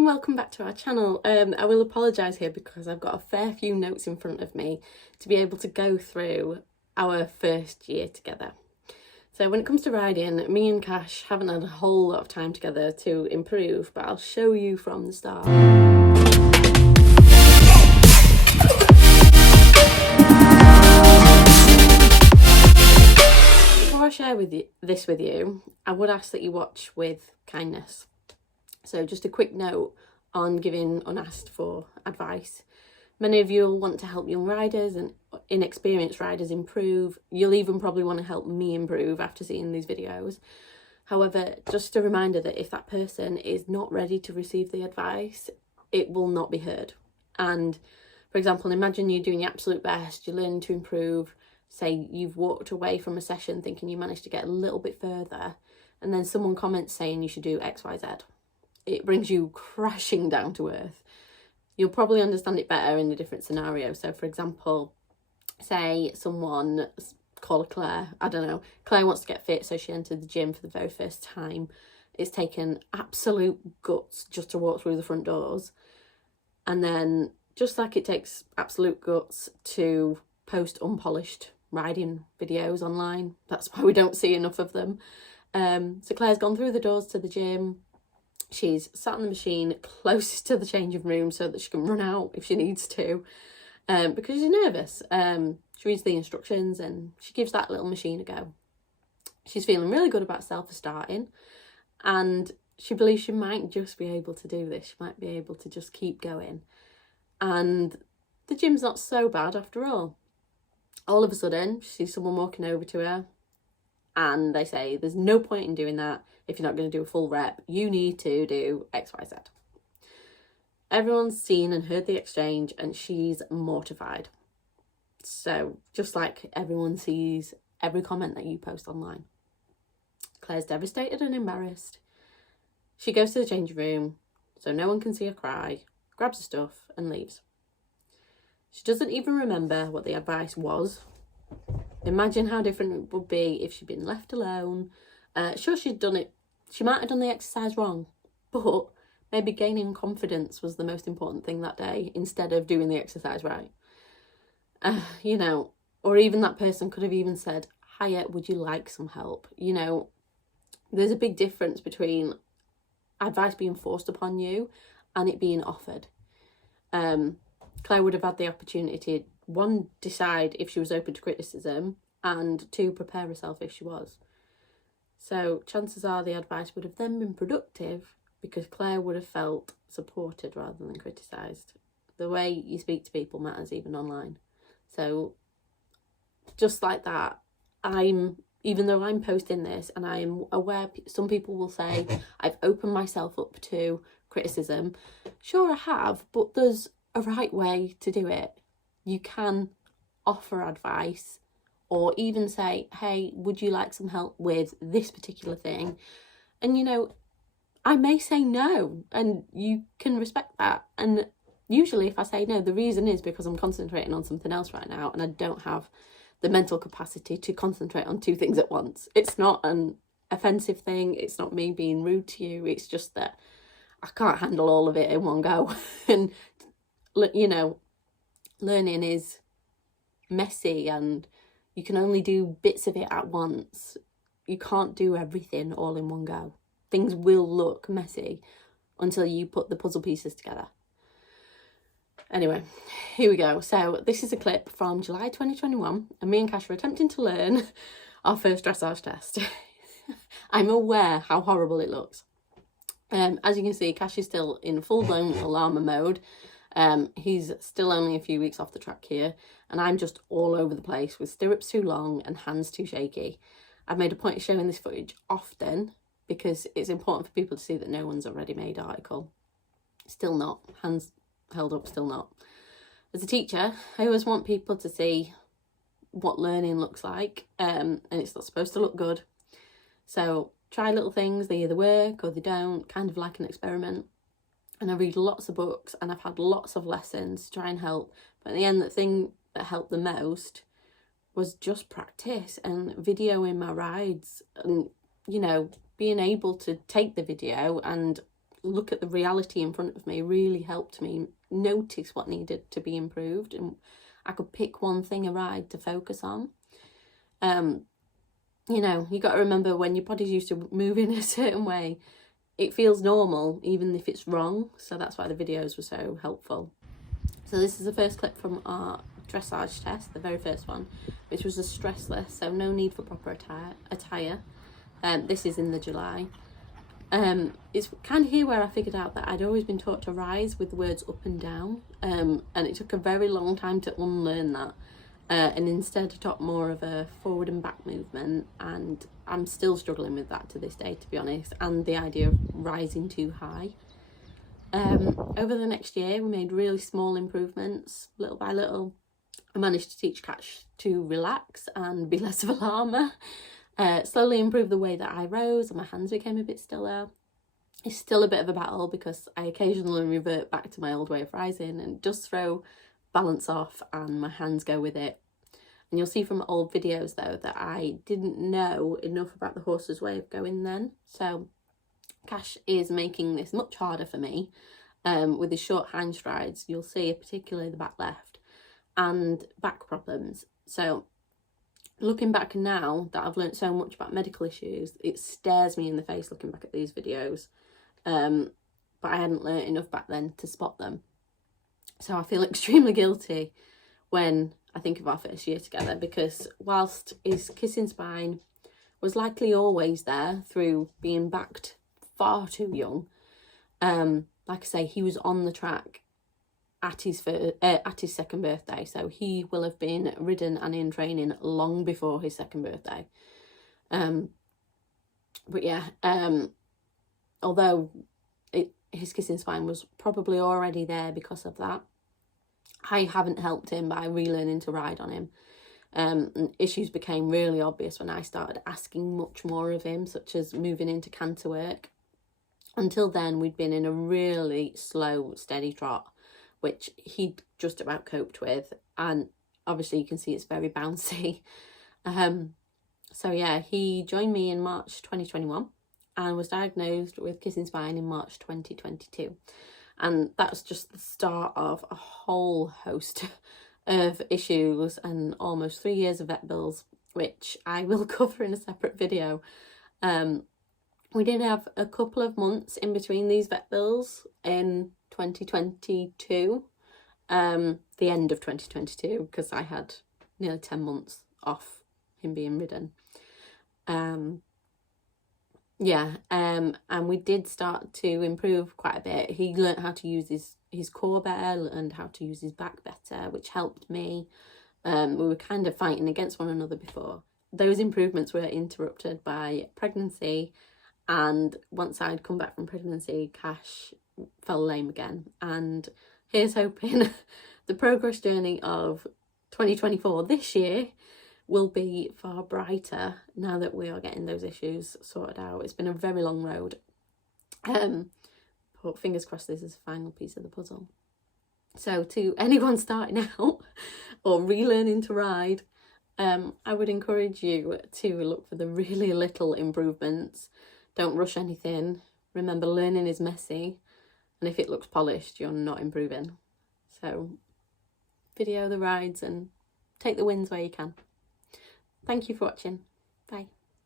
and welcome back to our channel. I will apologise here because I've got a fair few notes in front of me to be able to go through our first year together. So when it comes to riding, me and Cash haven't had a whole lot of time together to improve, but I'll show you from the start. Before I share this with you, I would ask that you watch with kindness. So just a quick note on giving unasked for advice. Many of you will want to help young riders and inexperienced riders improve. You'll even probably want to help me improve after seeing these videos. However, just a reminder that if that person is not ready to receive the advice, it will not be heard. And for example, imagine you're doing your absolute best, you're learning to improve. Say you've walked away from a session thinking you managed to get a little bit further, and then someone comments saying you should do X, Y, Z. It brings you crashing down to earth. You'll probably understand it better in a different scenario. So for example, say someone, call her Claire, I don't know, Claire wants to get fit, so she entered the gym for the very first time. It's taken absolute guts just to walk through the front doors. And then just like it takes absolute guts to post unpolished riding videos online, that's why we don't see enough of them. So Claire's gone through the doors to the gym. She's sat on the machine closest to the changing room so that she can run out if she needs to, because she's nervous. She reads the instructions and she gives that little machine a go. She's feeling really good about herself for starting, and she believes she might just be able to do this. She might be able to just keep going. And the gym's not so bad after all. All of a sudden, she sees someone walking over to her and they say, there's no point in doing that. If you're not going to do a full rep, you need to do X, Y, Z. Everyone's seen and heard the exchange and she's mortified. So just like everyone sees every comment that you post online. Claire's devastated and embarrassed. She goes to the changing room so no one can see her cry, grabs her stuff and leaves. She doesn't even remember what the advice was. Imagine how different it would be if she'd been left alone. Sure, she might have done the exercise wrong, but maybe gaining confidence was the most important thing that day instead of doing the exercise right. You know, or even that person could have even said, hiya, would you like some help? You know, there's a big difference between advice being forced upon you and it being offered. Claire would have had the opportunity to, one, decide if she was open to criticism, and two, prepare herself if she was. So chances are the advice would have then been productive because Claire would have felt supported rather than criticised. The way you speak to people matters even online. So just like that, even though I'm posting this and I'm aware some people will say I've opened myself up to criticism. Sure, I have, but there's a right way to do it. You can offer advice or even say, hey, would you like some help with this particular thing? And, you know, I may say no, and you can respect that. And usually if I say no, the reason is because I'm concentrating on something else right now and I don't have the mental capacity to concentrate on two things at once. It's not an offensive thing. It's not me being rude to you. It's just that I can't handle all of it in one go. And, you know, learning is messy and you can only do bits of it at once. You can't do everything all in one go. Things will look messy until you put the puzzle pieces together. Anyway, here we go. So this is a clip from July 2021 and me and Cash are attempting to learn our first dressage test. I'm aware how horrible it looks. As you can see, Cash is still in full-blown alarma mode. He's still only a few weeks off the track here, and I'm just all over the place with stirrups too long and hands too shaky. I've made a point of showing this footage often because it's important for people to see that no one's a ready-made article. Still not. Hands held up, still not. As a teacher, I always want people to see what learning looks like, and it's not supposed to look good. So try little things, they either work or they don't, kind of like an experiment. And I read lots of books and I've had lots of lessons to try and help. But in the end, the thing that helped the most was just practice and videoing my rides and, you know, being able to take the video and look at the reality in front of me really helped me notice what needed to be improved, and I could pick one thing a ride to focus on. You know, you got to remember, when your body's used to moving a certain way, it feels normal even if it's wrong. So that's why the videos were so helpful. So this is the first clip from our dressage test, the very first one, which was a stressless, so no need for proper attire. This is in the July. It's kind of here where I figured out that I'd always been taught to rise with the words up and down, and it took a very long time to unlearn that, and instead adopt more of a forward and back movement, and I'm still struggling with that to this day, to be honest, and the idea of rising too high. Over the next year, we made really small improvements, little by little. I managed to teach Cash to relax and be less of a llama. Slowly improved the way that I rose, and my hands became a bit stiller. It's still a bit of a battle because I occasionally revert back to my old way of rising and just throw balance off and my hands go with it. And you'll see from old videos though that I didn't know enough about the horse's way of going then. So Cash is making this much harder for me with his short hind strides. You'll see particularly the back left and back problems. So looking back now that I've learnt so much about medical issues, it stares me in the face looking back at these videos. But I hadn't learnt enough back then to spot them. So I feel extremely guilty when I think of our first year together, because whilst his kissing spine was likely always there through being backed far too young, like I say, he was on the track at his second birthday, so he will have been ridden and in training long before his second birthday. But yeah, although his kissing spine was probably already there because of that, I haven't helped him by relearning to ride on him. And issues became really obvious when I started asking much more of him, such as moving into canter work. Until then, we'd been in a really slow, steady trot, which he just about coped with. And obviously you can see it's very bouncy. So yeah, he joined me in March 2021 and was diagnosed with kissing spine in March 2022. And that's just the start of a whole host of issues and almost 3 years of vet bills, which I will cover in a separate video. We did have a couple of months in between these vet bills in 2022, the end of 2022, because I had nearly 10 months off him being ridden. And we did start to improve quite a bit. He learnt how to use his core better, learned how to use his back better, which helped me. We were kind of fighting against one another before. Those improvements were interrupted by pregnancy, and once I'd come back from pregnancy, Cash fell lame again. And here's hoping the progress journey of 2024 this year will be far brighter now that we are getting those issues sorted out. It's been a very long road. But fingers crossed this is the final piece of the puzzle. So to anyone starting out or relearning to ride, I would encourage you to look for the really little improvements. Don't rush anything. Remember, learning is messy, and if it looks polished, you're not improving. So video the rides and take the wins where you can. Thank you for watching. Bye.